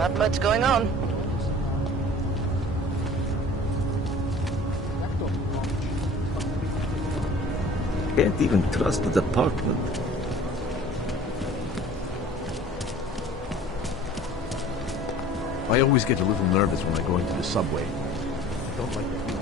Not much going on. Can't even trust the department. I always get a little nervous when I go into the subway. I don't like the feeling.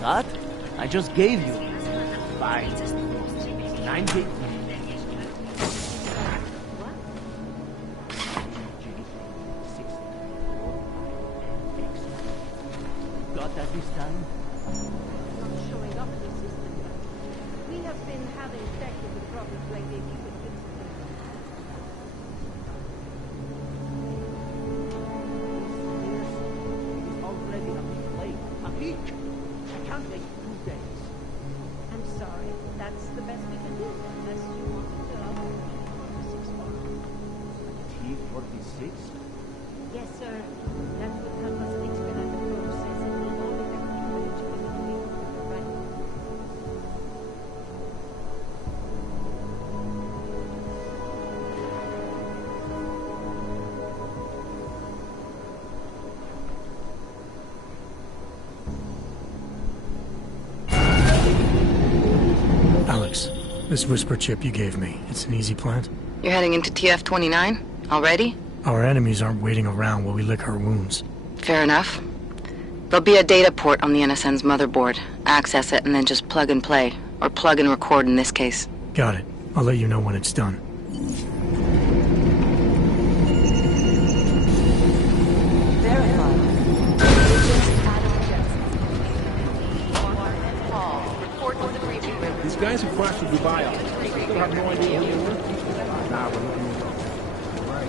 That? I just gave you. Fine. 90. Got that this time? Not showing up in the system. We have been having technical problems lately. If you could fix It is already a week late. A week? I can't wait 2 days. I'm sorry. That's the best we can do. Unless you want to fill out T-46? Yes, sir. That would help us expedite the process and will only have privilege when we leave the right. Alex, this whisper chip you gave me, it's an easy plant? You're heading into TF-29? Already? Our enemies aren't waiting around while we lick our wounds. Fair enough. There'll be a data port on the NSN's motherboard. Access it and then just plug and play. Or plug and record in this case. Got it. I'll let you know when it's done. These guys who crashed in Dubai, I still have no idea who they were. Nah, we're looking into it. Right.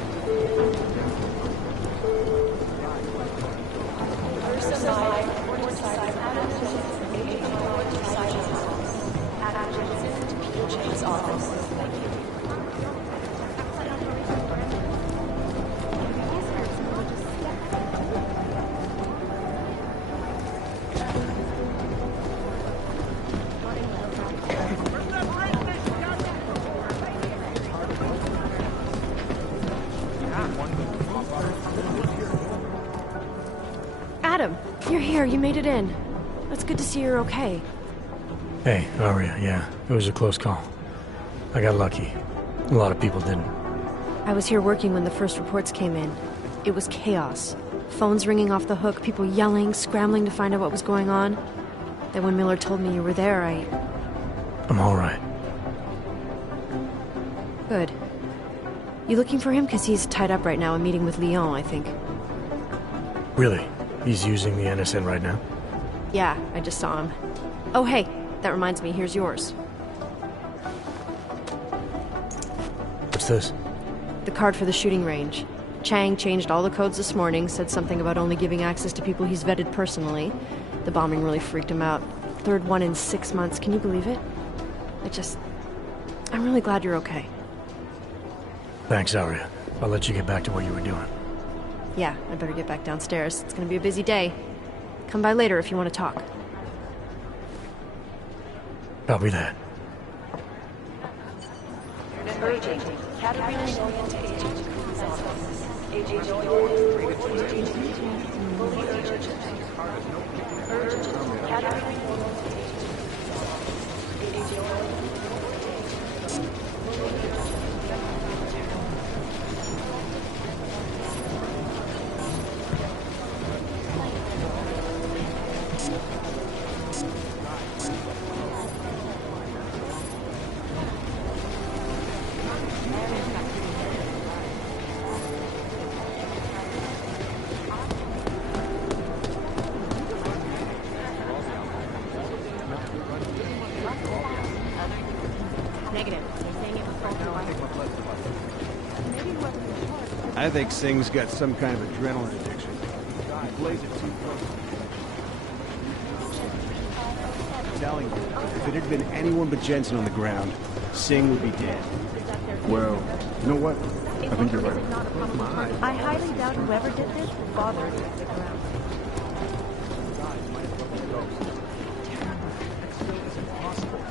Adam, you're here. You made it in. It's good to see you're okay. Hey, Aria, yeah, it was a close call. I got lucky. A lot of people didn't. I was here working when the first reports came in. It was chaos. Phones ringing off the hook, people yelling, scrambling to find out what was going on. Then when Miller told me you were there, I'm all right. Good. You looking for him? Because he's tied up right now, a meeting with Lyon, I think. Really? He's using the NSN right now? Yeah, I just saw him. Oh, hey, that reminds me, here's yours. What's this? The card for the shooting range. Chang changed all the codes this morning, said something about only giving access to people he's vetted personally. The bombing really freaked him out. Third one in 6 months, can you believe it? I'm really glad you're okay. Thanks, Aria. I'll let you get back to what you were doing. Yeah, I better get back downstairs. It's gonna be a busy day. Come by later if you want to talk. Copy that. Urgent. Caterpillar Million to Agent Cruz's office. Agent Million. Fully urgent. Urgent. Caterpillar Million to Agent Cruz's office. Agent Million. I think Singh's got some kind of adrenaline addiction. He plays it too close. I'm telling you, if it had been anyone but Jensen on the ground, Singh would be dead. Well, you know what? I think you're right. I highly doubt whoever did this will bother to stick around.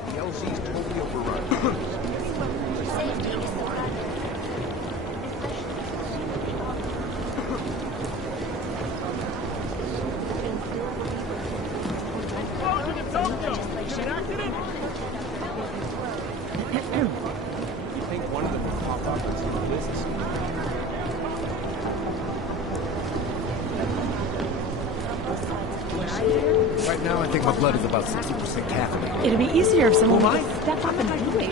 The LZ's totally overrun. Right now, I think my blood is about 60% caffeinated. It'd be easier if someone would step up and do it.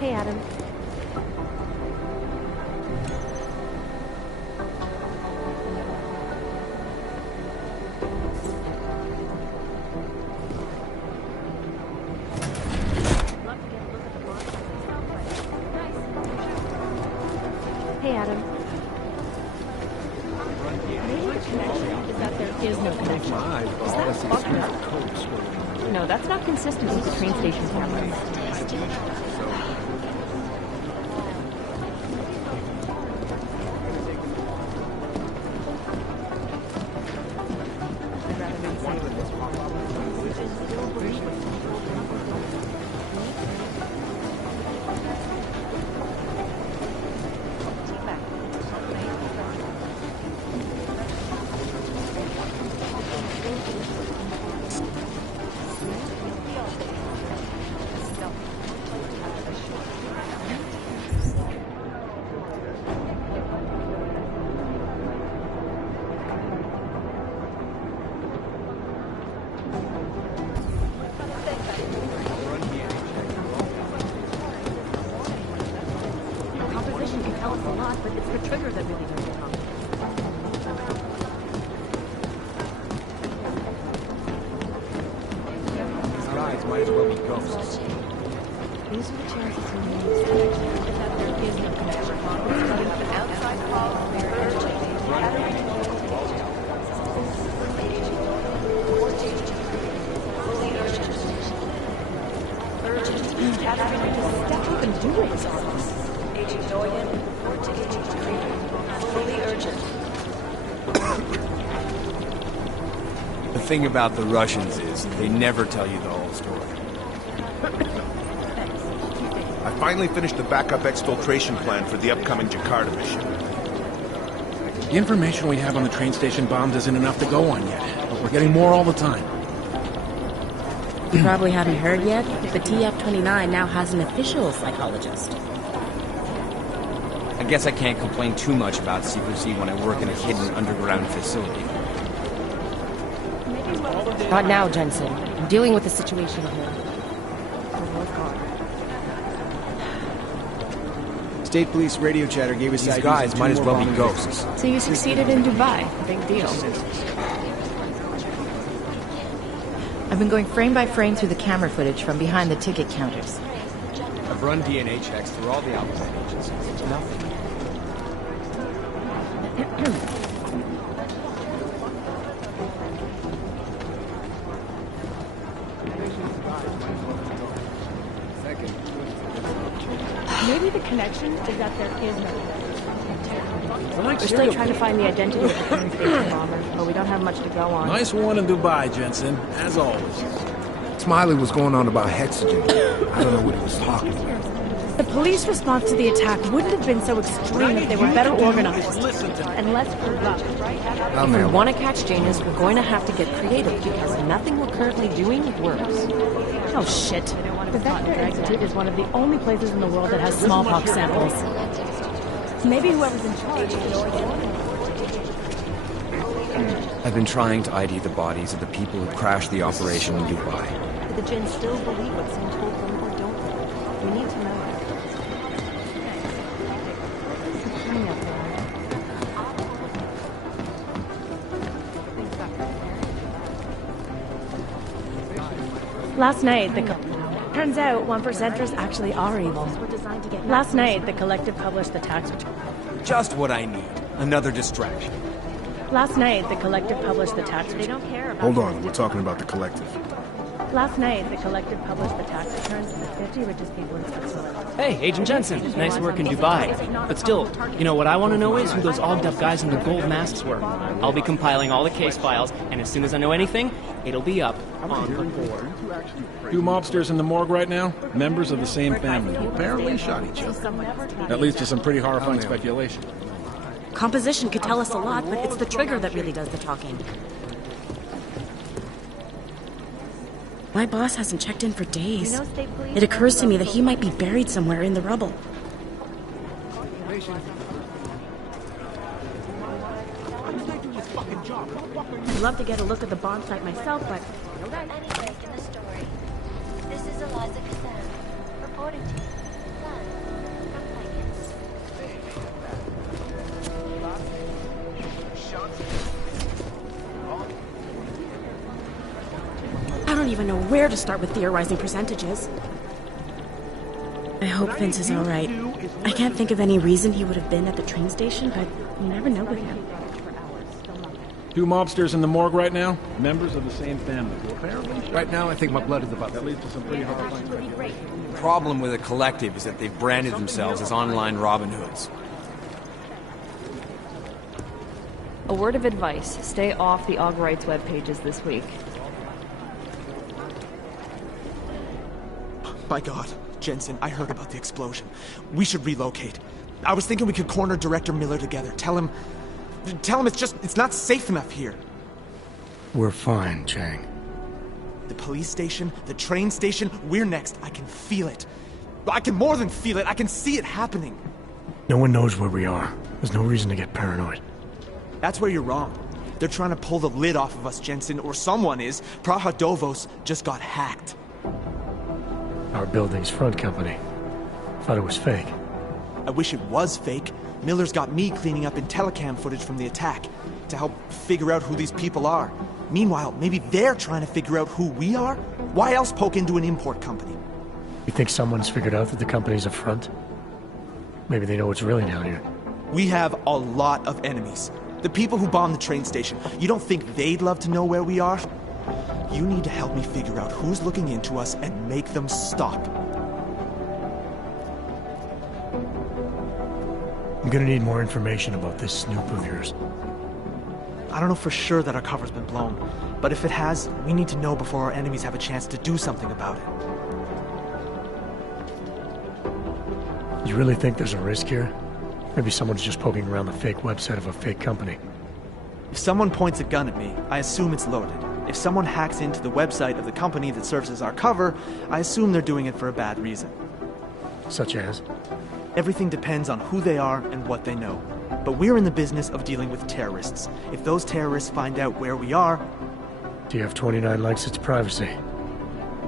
Hey, Adam. Hey, Adam. Is that there is no connection? My eyes, but all I see is beautiful coats. No, that's not consistent with the train station cameras. Composition can tell us a lot, but it's the trigger that really does it wrong. These guys might as well be ghosts. These are the chances he needs to that there is no connection. Outside call, step up and do it. Agent Doyen, report to Agent Green. Fully urgent. The thing about the Russians is they never tell you the whole story. I finally finished the backup exfiltration plan for the upcoming Jakarta mission. The information we have on the train station bombs isn't enough to go on yet, but we're getting more all the time. You probably haven't heard yet, but the TF-29 now has an official psychologist. I guess I can't complain too much about secrecy when I work in a hidden underground facility. Not now, Jensen. I'm dealing with the situation here. State police radio chatter gave us These IDs guys of might two as more well be bombing ghosts. So you succeeded in Dubai. Big deal. I've been going frame by frame through the camera footage from behind the ticket counters. I've run DNA checks through all the alphabet agencies. Nothing. Maybe the connection is that there is no connection. We're still trying to find the identity of the train station bomber, but we don't have much to go on. Nice one in Dubai, Jensen, as always. Smiley was going on about hexogen. I don't know what he was talking about. The police response to the attack wouldn't have been so extreme if they were better organized and less corrupt. If we want to catch Janus, we're going to have to get creative because nothing we're currently doing works. Oh shit. The Vector Institute is one of the only places in the world that has smallpox samples. Maybe whoever's in charge is I've been trying to ID the bodies of the people who crashed the operation in Dubai. Do the Jinn still believe what Sim told them, or don't they? We need to know. Last night, turns out 1%ers actually are evil. Last night, the collective published the tax return. Just what I need. Another distraction. Last night, the collective published the tax return. They don't care about. Hold on, we're talking about the collective. Last night, the collective published the tax returns of the 50 richest people in Switzerland. Hey, Agent Jensen, nice work in Dubai. But still, you know what I want to know is who those ogged up guys in the gold masks were. I'll be compiling all the case files, and as soon as I know anything, it'll be up on the board. Two mobsters in the morgue right now, members of the same family, who apparently shot each other. That leads to some pretty horrifying speculation. Composition could tell us a lot, but it's the trigger that really does the talking. My boss hasn't checked in for days. It occurs to me that he might be buried somewhere in the rubble. I'd love to get a look at the bomb site myself, but... Any break in the story. This is Eliza Kazan, reporting to you. I don't even know where to start with theorizing percentages. I hope Vince is all right. I can't think of any reason he would have been at the train station, but you never know with him. Two mobsters in the morgue right now, members of the same family, who apparently... Right now, I think my blood is about... That leads to some pretty horrifying speculation. The problem with the collective is that they've branded themselves as online Robin Hoods. A word of advice, stay off the Aug Rights web pages this week. My God, Jensen, I heard about the explosion. We should relocate. I was thinking we could corner Director Miller together. Tell him it's not safe enough here. We're fine, Chang. The police station, the train station, we're next. I can feel it. I can more than feel it. I can see it happening. No one knows where we are. There's no reason to get paranoid. That's where you're wrong. They're trying to pull the lid off of us, Jensen, or someone is. Praha Dovos just got hacked. Our building's front company. Thought it was fake. I wish it was fake. Miller's got me cleaning up IntelliCam footage from the attack to help figure out who these people are. Meanwhile, maybe they're trying to figure out who we are? Why else poke into an import company? You think someone's figured out that the company's a front? Maybe they know what's really down here. We have a lot of enemies. The people who bombed the train station. You don't think they'd love to know where we are? You need to help me figure out who's looking into us and make them stop. I'm gonna need more information about this snoop of yours. I don't know for sure that our cover's been blown, but if it has, we need to know before our enemies have a chance to do something about it. You really think there's a risk here? Maybe someone's just poking around the fake website of a fake company. If someone points a gun at me, I assume it's loaded. If someone hacks into the website of the company that serves as our cover, I assume they're doing it for a bad reason. Such as? Everything depends on who they are and what they know. But we're in the business of dealing with terrorists. If those terrorists find out where we are... TF-29 likes its privacy.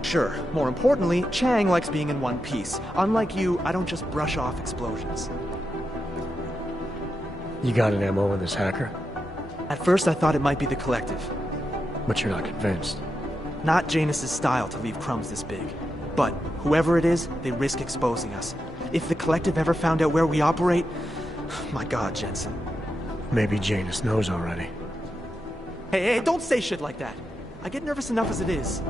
Sure. More importantly, Chang likes being in one piece. Unlike you, I don't just brush off explosions. You got an MO in this hacker? At first I thought it might be the collective. But you're not convinced? Not Janus's style to leave crumbs this big. But whoever it is, they risk exposing us. If the collective ever found out where we operate... My God, Jensen. Maybe Janus knows already. Hey, don't say shit like that. I get nervous enough as it is.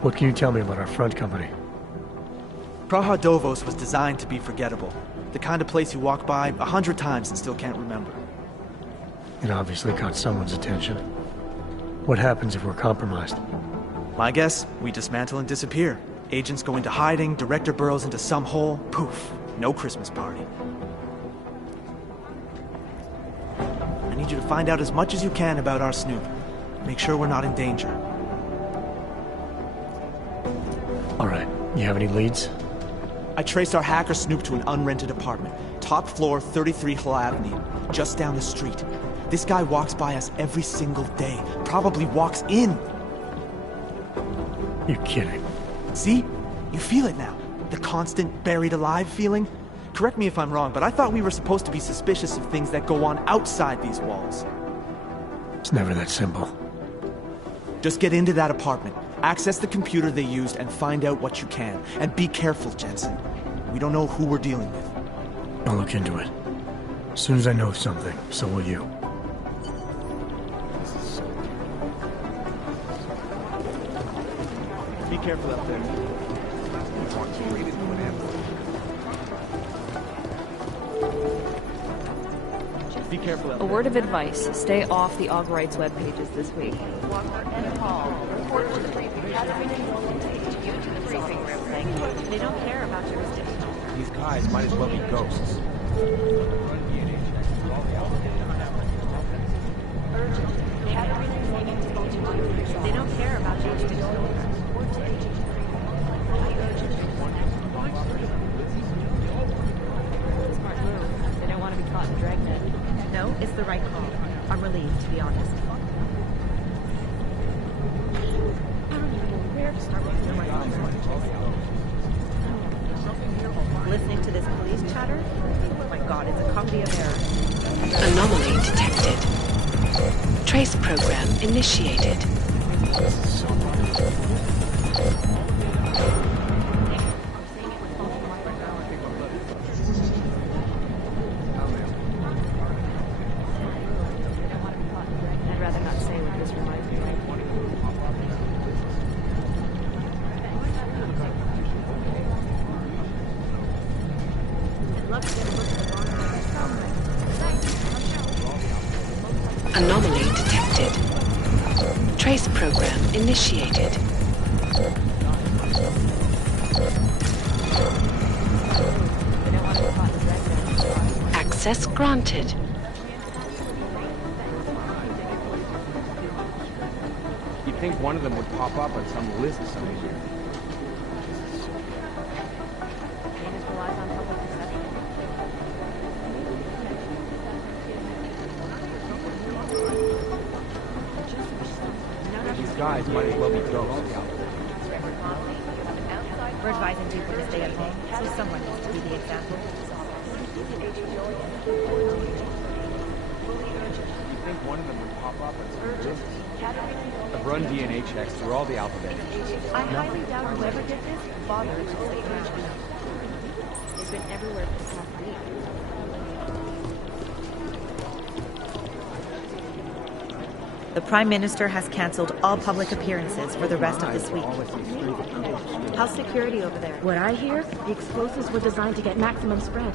What can you tell me about our front company? Praha Dovos was designed to be forgettable. The kind of place you walk by 100 times and still can't remember. It obviously caught someone's attention. What happens if we're compromised? My guess, we dismantle and disappear. Agents go into hiding, Director burrows into some hole, poof, no Christmas party. I need you to find out as much as you can about our snoop. Make sure we're not in danger. All right, you have any leads? I traced our hacker snoop to an unrented apartment. top floor, 33 Hill Avenue, just down the street. This guy walks by us every single day. Probably walks in. You're kidding. See? You feel it now. The constant buried alive feeling. Correct me if I'm wrong, but I thought we were supposed to be suspicious of things that go on outside these walls. It's never that simple. Just get into that apartment, access the computer they used, and find out what you can. And be careful, Jensen. We don't know who we're dealing with. I'll look into it. As soon as I know something, so will you. Be careful up there. Be careful up A word of advice, stay off the Aug Rights web pages this week. They don't care about jurisdiction. These guys might as well be ghosts. They don't care about jurisdiction. Smart move. They don't want to be caught in dragnet. No, it's the right call. I'm relieved, to be honest. I don't even know where to start with my listening to this police chatter? Oh my god, it's a comedy of errors. Anomaly detected. Trace program initiated. I'd rather not say what this reminds me of. Anomaly detected. Trace program initiated. Access granted. You'd think one of them would pop up on some list somewhere. These guys might as well be ghosts. We're advising people to stay at home, so someone needs to be the example. You'd think one of them would pop up on some list. I've run DNA checks through all the alphabet. I highly doubt whoever did this bothered to stick around. They've been everywhere for the past week. The Prime Minister has cancelled all public appearances for the rest of this week. How's security over there? What I hear, the explosives were designed to get maximum spread.